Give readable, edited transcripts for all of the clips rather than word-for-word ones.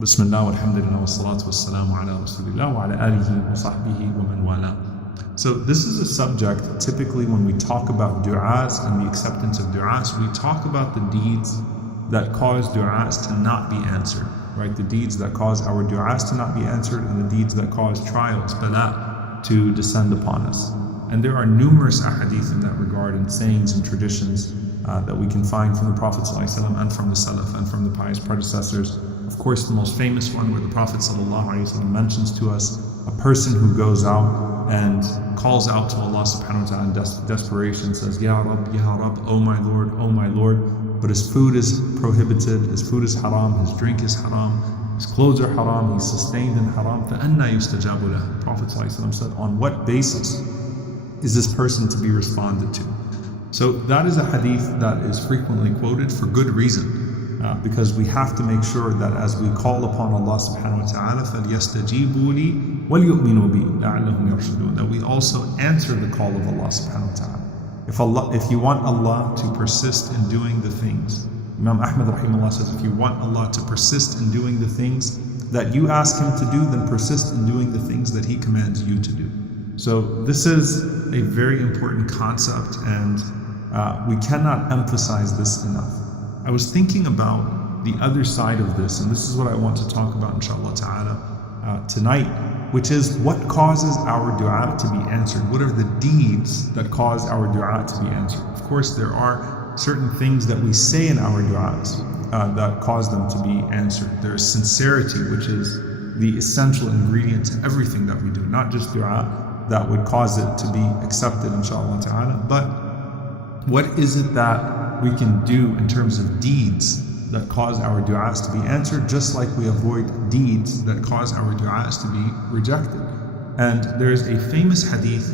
Bismillah, walhamdulillah, wassalatu wassalamu ala rasulillah wa ala alihi wa sahbihi wa man wala. So this is a subject, typically when we talk about du'as and the acceptance of du'as, we talk about the deeds that cause du'as to not be answered, right? The deeds that cause our du'as to not be answered and the deeds that cause trials, bala, to descend upon us. And there are numerous ahadith in that regard and sayings and traditions that we can find from the Prophet ﷺ and from the Salaf and from the pious predecessors. Of course, the most famous one where the Prophet ﷺ mentions to us a person who goes out and calls out to Allah subhanahu wa ta'ala in desperation, says, Ya Rab, oh my Lord, but his food is prohibited, his food is haram, his drink is haram, his clothes are haram, he's sustained in haram, فَأَنَّا يُسْتَجَابُ لَهُ. The Prophet ﷺ said, on what basis is this person to be responded to? So that is a hadith that is frequently quoted for good reason. Because we have to make sure that as we call upon Allah subhanahu wa ta'ala, فَلْيَسْتَجِيبُوا لِي وَلْيُؤْمِنُوا بِي لَعَلَّهُمْ يَرْشُدُونَ, that we also answer the call of Allah subhanahu wa ta'ala. If you want Allah to persist in doing the things, Imam Ahmad rahimahullah says, if you want Allah to persist in doing the things that you ask Him to do, then persist in doing the things that He commands you to do. So this is a very important concept, and we cannot emphasize this enough. I was thinking about the other side of this, and this is what I want to talk about inshallah ta'ala tonight, which is what causes our dua to be answered. What are the deeds that cause our dua to be answered? Of course, there are certain things that we say in our duas that cause them to be answered. There's sincerity, which is the essential ingredient to everything that we do, not just dua that would cause it to be accepted inshallah ta'ala, but what is it that we can do in terms of deeds that cause our du'as to be answered, just like we avoid deeds that cause our du'as to be rejected. And there's a famous hadith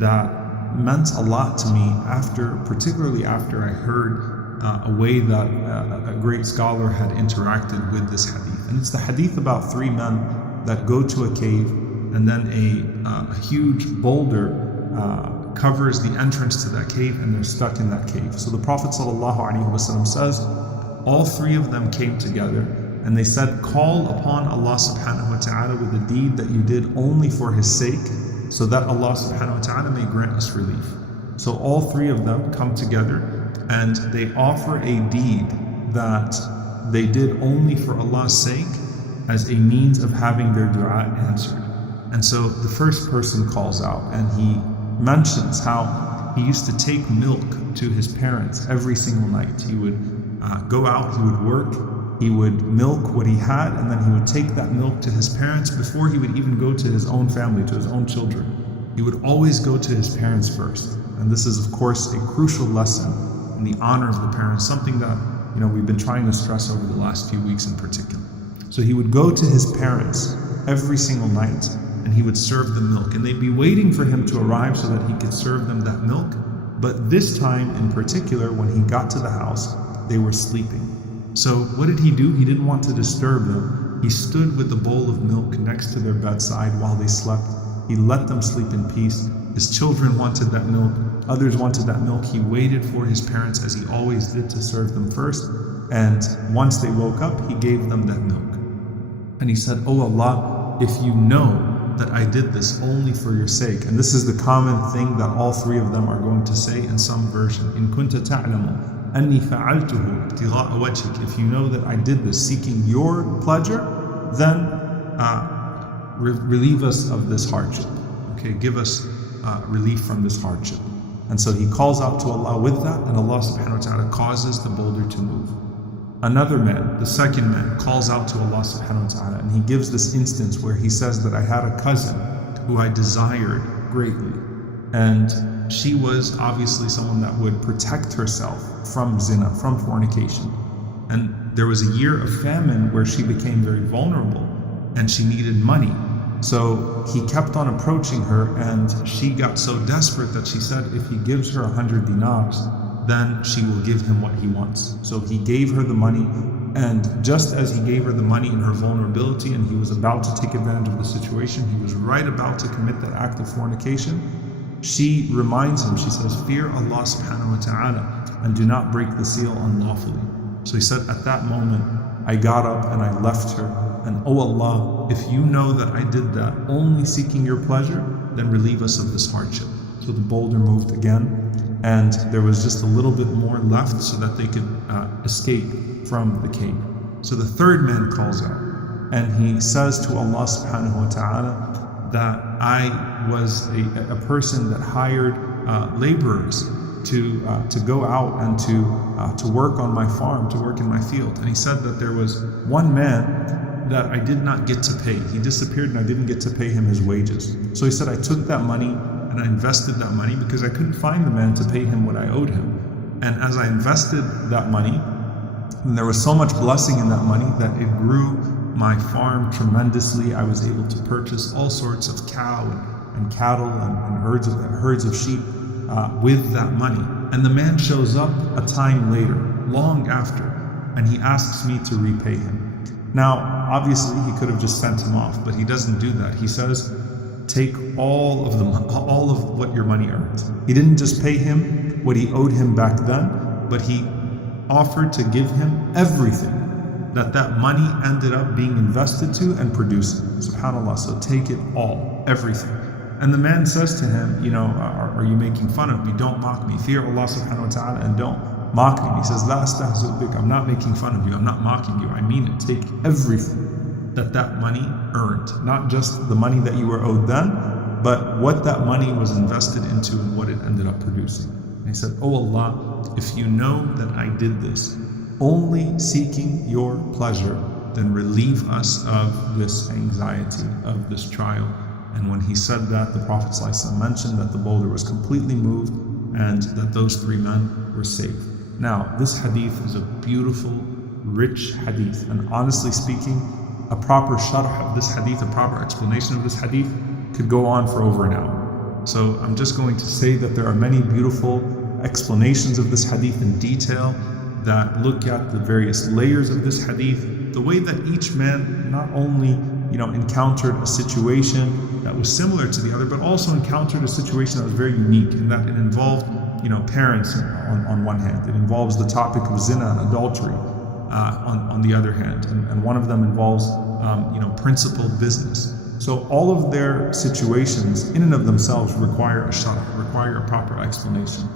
that meant a lot to me particularly after I heard a way that a great scholar had interacted with this hadith. And it's the hadith about three men that go to a cave, and then a huge boulder covers the entrance to that cave, and they're stuck in that cave. So the Prophet ﷺ says, all three of them came together and they said, call upon Allah subhanahu wa ta'ala with a deed that you did only for His sake, so that Allah subhanahu wa ta'ala may grant us relief. So all three of them come together and they offer a deed that they did only for Allah's sake as a means of having their dua answered. And so the first person calls out and he mentions how he used to take milk to his parents every single night. He would go out, he would work, he would milk what he had, and then he would take that milk to his parents before he would even go to his own family, to his own children. He would always go to his parents first. And this is, of course, a crucial lesson in the honor of the parents, something that we've been trying to stress over the last few weeks in particular. So he would go to his parents every single night, and he would serve the milk, and they'd be waiting for him to arrive so that he could serve them that milk. But this time in particular, when he got to the house, they were sleeping. So what did he do? He didn't want to disturb them. He stood with the bowl of milk next to their bedside while they slept. He let them sleep in peace. His children wanted that milk. Others wanted that milk. He waited for his parents, as he always did, to serve them first. And once they woke up, he gave them that milk. And he said, "Oh Allah, if you know that I did this only for your sake," and this is the common thing that all three of them are going to say in some version, "In kunta ta'lamu anni fa'altuhu ibtigha'a wajhik," if you know that I did this seeking your pleasure, then relieve us of this hardship. Okay, give us relief from this hardship. And so he calls out to Allah with that, and Allah subhanahu wa ta'ala causes the boulder to move. Another man, the second man, calls out to Allah subhanahu wa ta'ala, and he gives this instance where he says that I had a cousin who I desired greatly, and she was obviously someone that would protect herself from zina, from fornication. And there was a year of famine where she became very vulnerable and she needed money. So he kept on approaching her, and she got so desperate that she said if he gives her 100 dinars, then she will give him what he wants. So he gave her the money, and just as he gave her the money in her vulnerability and he was about to take advantage of the situation, he was right about to commit that act of fornication, she reminds him, she says, "Fear Allah subhanahu wa ta'ala and do not break the seal unlawfully." So he said, at that moment, I got up and I left her, And oh Allah, if you know that I did that only seeking your pleasure, then relieve us of this hardship. So the boulder moved again, and there was just a little bit more left so that they could escape from the cave. So the third man calls out, and he says to Allah subhanahu wa ta'ala that I was a person that hired laborers to go out and to work on my farm, to work in my field. And he said that there was one man that I did not get to pay. He disappeared and I didn't get to pay him his wages. So he said I took that money and I invested that money because I couldn't find the man to pay him what I owed him. And as I invested that money, and there was so much blessing in that money that it grew my farm tremendously. I was able to purchase all sorts of cow and cattle and herds of sheep with that money. And the man shows up a time later, long after, and he asks me to repay him. Now, obviously, he could have just sent him off, but he doesn't do that. He says, take all of what your money earned. He didn't just pay him what he owed him back then, but he offered to give him everything that money ended up being invested to and producing. SubhanAllah, so take it all, everything. And the man says to him, are you making fun of me? Don't mock me. Fear Allah subhanahu wa ta'ala and don't mock me. He says, La astahzu bik, I'm not making fun of you, I'm not mocking you, I mean it. Take everything that money earned, not just the money that you were owed then, but what that money was invested into and what it ended up producing. And he said, oh Allah, if you know that I did this only seeking your pleasure, then relieve us of this anxiety, of this trial. And when he said that, the Prophet ﷺ mentioned that the boulder was completely moved and that those three men were safe. Now, this hadith is a beautiful, rich hadith. And honestly speaking, a proper sharh of this hadith, a proper explanation of this hadith could go on for over an hour. So I'm just going to say that there are many beautiful explanations of this hadith in detail that look at the various layers of this hadith, the way that each man not only encountered a situation that was similar to the other, but also encountered a situation that was very unique in that it involved parents on one hand. It involves the topic of zina and adultery on the other hand, and one of them involves principled business. So all of their situations in and of themselves require a sharh, require a proper explanation.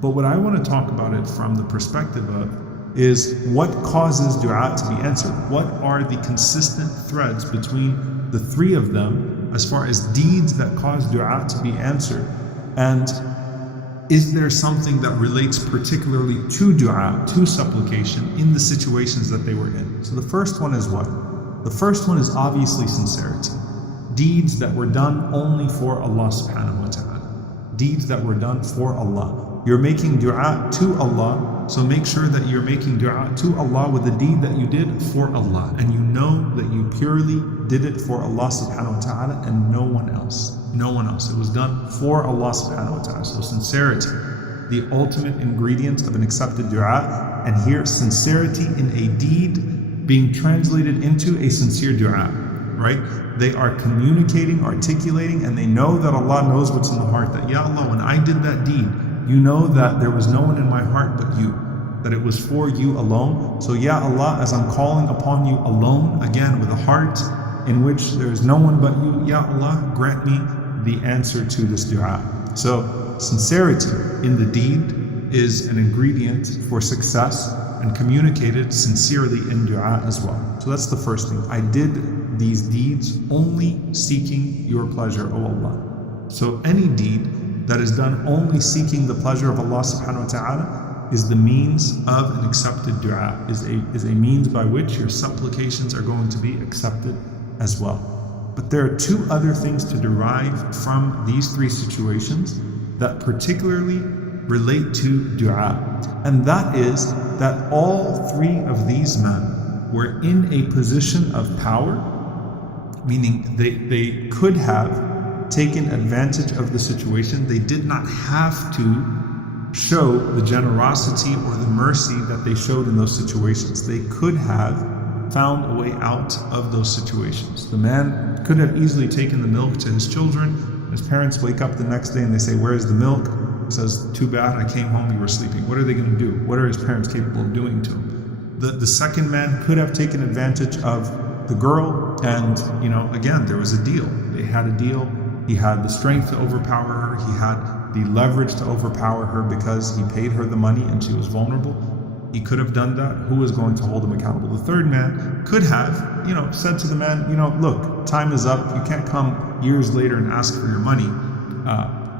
But what I want to talk about it from the perspective of is what causes dua to be answered. What are the consistent threads between the three of them as far as deeds that cause dua to be answered? And is there something that relates particularly to dua, to supplication, in the situations that they were in? So the first one is what? The first one is obviously sincerity. Deeds that were done only for Allah subhanahu wa ta'ala. Deeds that were done for Allah. You're making dua to Allah, so make sure that you're making dua to Allah with the deed that you did for Allah. And you know that you purely did it for Allah subhanahu wa ta'ala and no one else. No one else. It was done for Allah subhanahu wa ta'ala. So sincerity, the ultimate ingredient of an accepted dua. And here, sincerity in a deed being translated into a sincere dua, right? They are communicating, articulating, and they know that Allah knows what's in the heart. That, Ya Allah, when I did that deed, you know that there was no one in my heart but you, that it was for you alone. So Ya Allah, as I'm calling upon you alone, again with a heart in which there is no one but you, Ya Allah, grant me the answer to this dua. So sincerity in the deed is an ingredient for success and communicated sincerely in dua as well. So that's the first thing. I did these deeds only seeking your pleasure, O Allah. So any deed that is done only seeking the pleasure of Allah subhanahu wa ta'ala is the means of an accepted dua, is a means by which your supplications are going to be accepted as well. But there are two other things to derive from these three situations that particularly relate to dua. And that is that all three of these men were in a position of power, meaning they could have taken advantage of the situation. They did not have to show the generosity or the mercy that they showed in those situations. They could have found a way out of those situations. The man could have easily taken the milk to his children. His parents wake up the next day and they say, "Where's the milk?" He says, "Too bad, I came home, you were sleeping." What are they going to do? What are his parents capable of doing to him? The second man could have taken advantage of the girl, and again, there was a deal. They had a deal. He had the strength to overpower her. He had the leverage to overpower her because he paid her the money and she was vulnerable. He could have done that. Who was going to hold him accountable? The third man could have, said to the man, look, time is up. You can't come years later and ask for your money.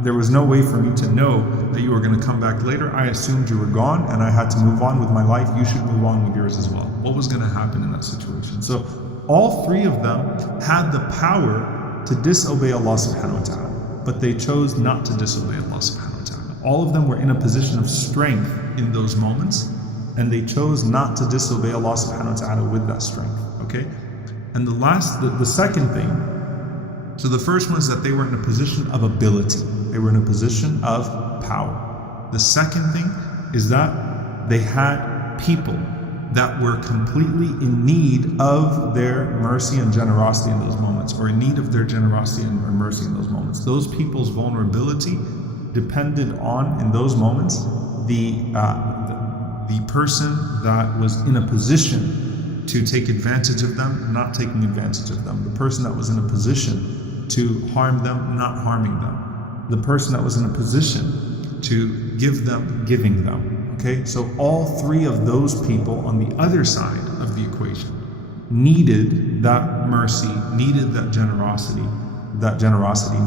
There was no way for me to know that you were going to come back later. I assumed you were gone and I had to move on with my life. You should move on with yours as well. What was going to happen in that situation? So all three of them had the power to disobey Allah subhanahu wa ta'ala, but they chose not to disobey Allah subhanahu wa ta'ala. All of them were in a position of strength in those moments, and they chose not to disobey Allah subhanahu wa ta'ala with that strength. Okay? And the second thing, so the first one is that they were in a position of ability. They were in a position of power. The second thing is that they had people that were completely in need of their mercy and generosity in those moments, or in need of their generosity and mercy in those moments. Those people's vulnerability depended on, in those moments, the person that was in a position to take advantage of them, not taking advantage of them. The person that was in a position to harm them, not harming them. The person that was in a position to give them, giving them. Okay, so all three of those people on the other side of the equation needed that mercy, needed that generosity,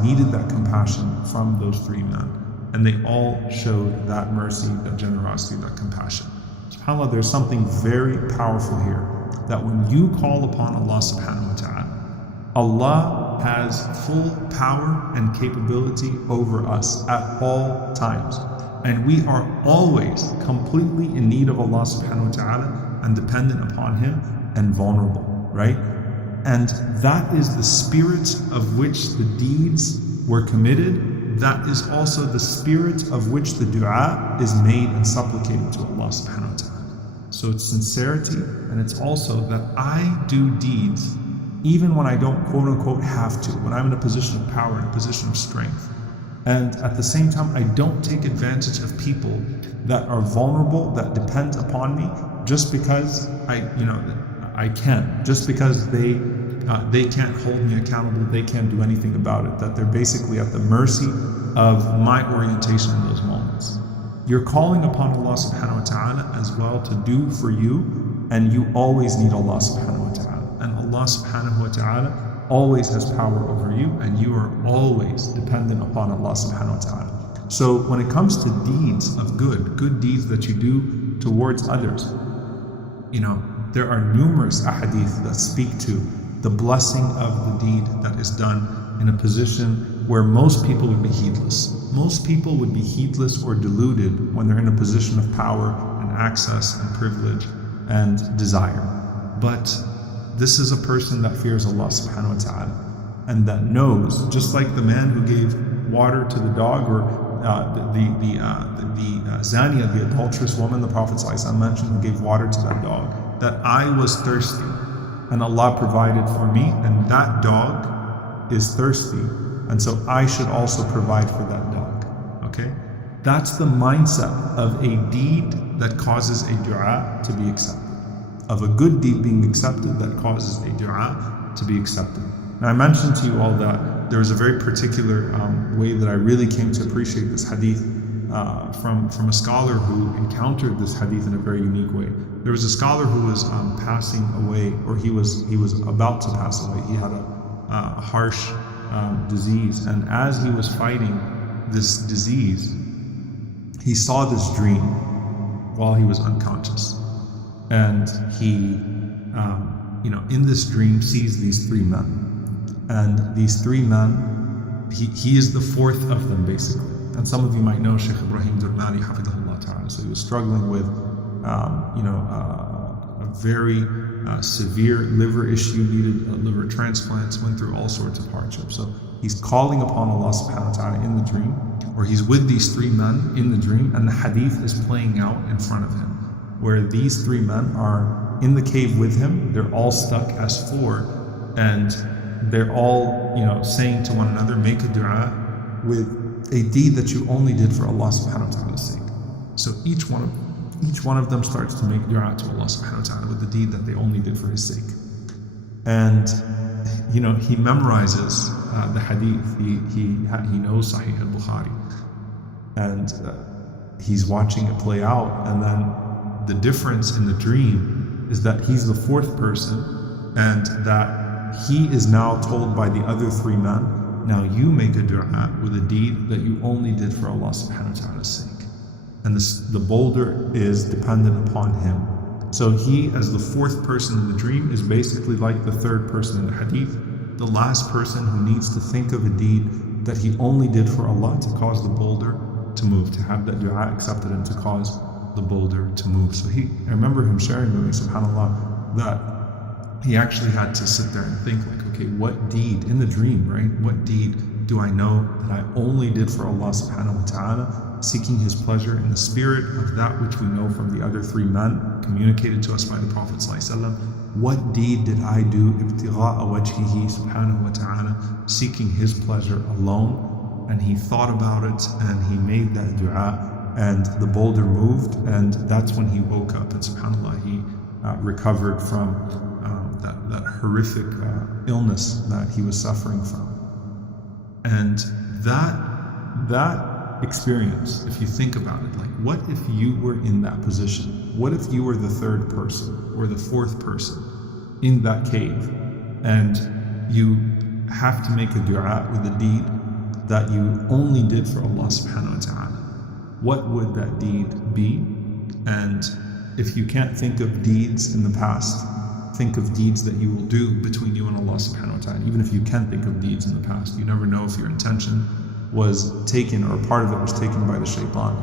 needed that compassion from those three men. And they all showed that mercy, that generosity, that compassion. SubhanAllah, there's something very powerful here, that when you call upon Allah subhanahu wa ta'ala, Allah has full power and capability over us at all times. And we are always completely in need of Allah subhanahu wa ta'ala and dependent upon Him and vulnerable, right? And that is the spirit of which the deeds were committed. That is also the spirit of which the dua is made and supplicated to Allah subhanahu wa ta'ala. So it's sincerity, and it's also that I do deeds even when I don't quote unquote have to, when I'm in a position of power, in a position of strength. And at the same time, I don't take advantage of people that are vulnerable, that depend upon me, just because I can, just because they can't hold me accountable, they can't do anything about it, that they're basically at the mercy of my orientation in those moments. You're calling upon Allah subhanahu wa ta'ala as well to do for you, and you always need Allah subhanahu wa ta'ala. And Allah subhanahu wa ta'ala always has power over you, and you are always dependent upon Allah subhanahu wa ta'ala. So when it comes to deeds of good deeds that you do towards others, there are numerous ahadith that speak to the blessing of the deed that is done in a position where most people would be heedless. Most people would be heedless or deluded when they're in a position of power and access and privilege and desire. But this is a person that fears Allah subhanahu wa ta'ala, and that knows, just like the man who gave water to the dog, or the Zaniya, the adulterous woman the Prophet ﷺ mentioned, who gave water to that dog, that I was thirsty and Allah provided for me, and that dog is thirsty, and so I should also provide for that dog. Okay? That's the mindset of a deed that causes a dua to be accepted, of a good deed being accepted that causes a dua to be accepted. Now, I mentioned to you all that there was a very particular way that I really came to appreciate this hadith from a scholar who encountered this hadith in a very unique way. There was a scholar who was passing away, or he was about to pass away. He had a harsh disease, and as he was fighting this disease, he saw this dream while he was unconscious. And he, in this dream sees these three men. And these three men, he is the fourth of them, basically. And some of you might know Shaykh Ibrahim Durmani, hafidhahullah ta'ala. So he was struggling with, a very severe liver issue, needed liver transplants, went through all sorts of hardships. So he's calling upon Allah subhanahu wa ta'ala in the dream, or he's with these three men in the dream, and the hadith is playing out in front of him, where these three men are in the cave with him. They're all stuck as four, and they're all, saying to one another, make a dua with a deed that you only did for Allah subhanahu wa ta'ala's sake. So each one of them starts to make dua to Allah subhanahu wa ta'ala with the deed that they only did for His sake. And he memorizes the hadith. He knows Sahih al-Bukhari, and he's watching it play out. And then the difference in the dream is that he's the fourth person, and that he is now told by the other three men, now you make a dua with a deed that you only did for Allah subhanahu wa ta'ala's sake. And the boulder is dependent upon him. So he, as the fourth person in the dream, is basically like the third person in the hadith, the last person who needs to think of a deed that he only did for Allah to cause the boulder to move, to have that dua accepted and to cause the boulder to move. So I remember him sharing with me, subhanAllah, that he actually had to sit there and think like, okay, what deed in the dream, right? What deed do I know that I only did for Allah subhanahu wa ta'ala, seeking His pleasure in the spirit of that which we know from the other three men communicated to us by the Prophet ﷺ. What deed did I do, ibtigha'a wajhihi subhanahu wa ta'ala, seeking His pleasure alone? And he thought about it and he made that dua, and the boulder moved, and that's when he woke up. And subhanAllah, he recovered from that horrific illness that he was suffering from. And that experience, if you think about it, like, what if you were in that position? What if you were the third person or the fourth person in that cave, and you have to make a dua with a deed that you only did for Allah subhanahu wa ta'ala? What would that deed be? And if you can't think of deeds in the past, think of deeds that you will do between you and Allah subhanahu wa ta'ala. Even if you can think of deeds in the past, you never know if your intention was taken or part of it was taken by the shaitan.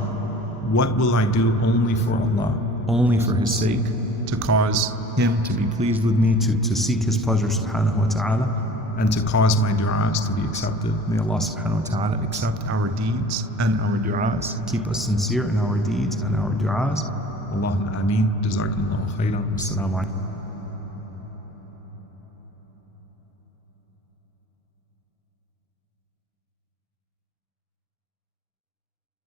What will I do only for Allah, only for His sake, to cause Him to be pleased with me, to seek His pleasure subhanahu wa ta'ala, and to cause my du'as to be accepted? May Allah subhanahu wa ta'ala accept our deeds and our du'as, keep us sincere in our deeds and our du'as. Allahumma ameen. Jazakumullahu khairan. Assalamu alaikum.